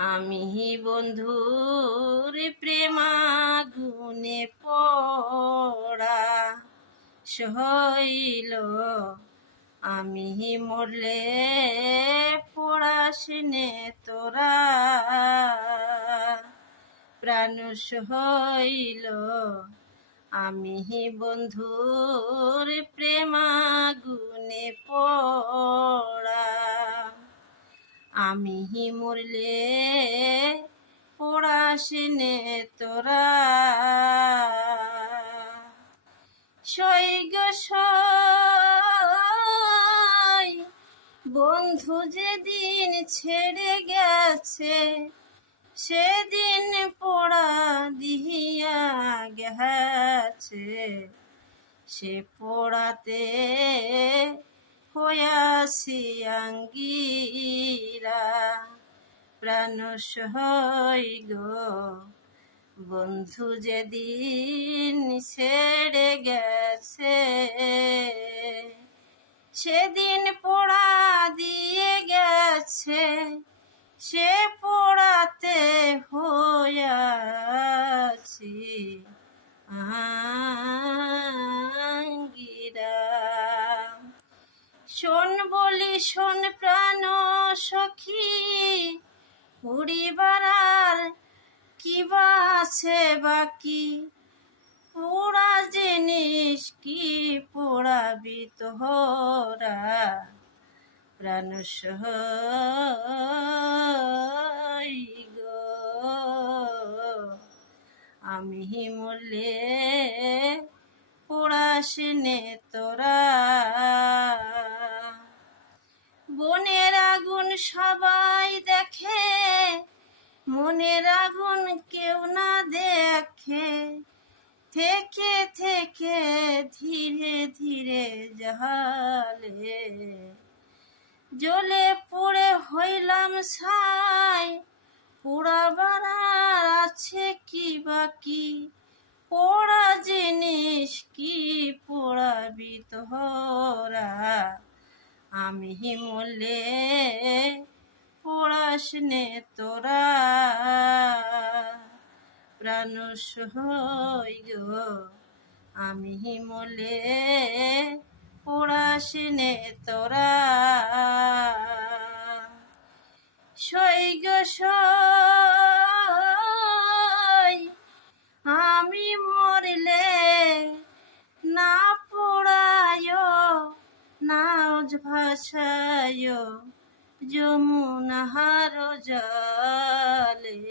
আমি বন্ধুর প্রেমাগুনে পড়া সইল আমি মরলে পড়াশনে তোরা। প্রাণ সইল আমি বন্ধুর প্রেমাগুনে পড়া আমি মরলে পড়াশনে তোরা। সৈগ বন্ধু যেদিন ছেড়ে গেছে, সেদিন পড়া দিহিয়া গেছে। সে পড়াতে হয়াসি আঙ্গিরা প্রাণ সই গো। বন্ধু যেদিন ছেড়ে গেছে, সেদিন পোড়া দিয়ে গেছে, সে পোড়াতে হয়াছি আঙ্গিরা। শোন বলি, শোন প্রাণ সখী পরিবার কি বা আছে বাকি? পোড়া জিনিস কি পোড়াবি তোহরা প্রাণ সই গো আমি মরলে পোড়াশনে তোরা মনের আগুন কেউ না দেখে। থেকে থেকে ধীরে ধীরে জালে জ্বলে পড়ে হইলাম সাই। পোড়াবার আছে কি বাকি পোড়া জিনিস কি পোড়াবি তোরা? আমি মরলে পড়াশনে তোরা। প্রাণ সই গো আমি মরলে পড়াশনে তোরা। সই, আমি মরলে না পড়ায় নাও ভাষায় যমুনাহার যা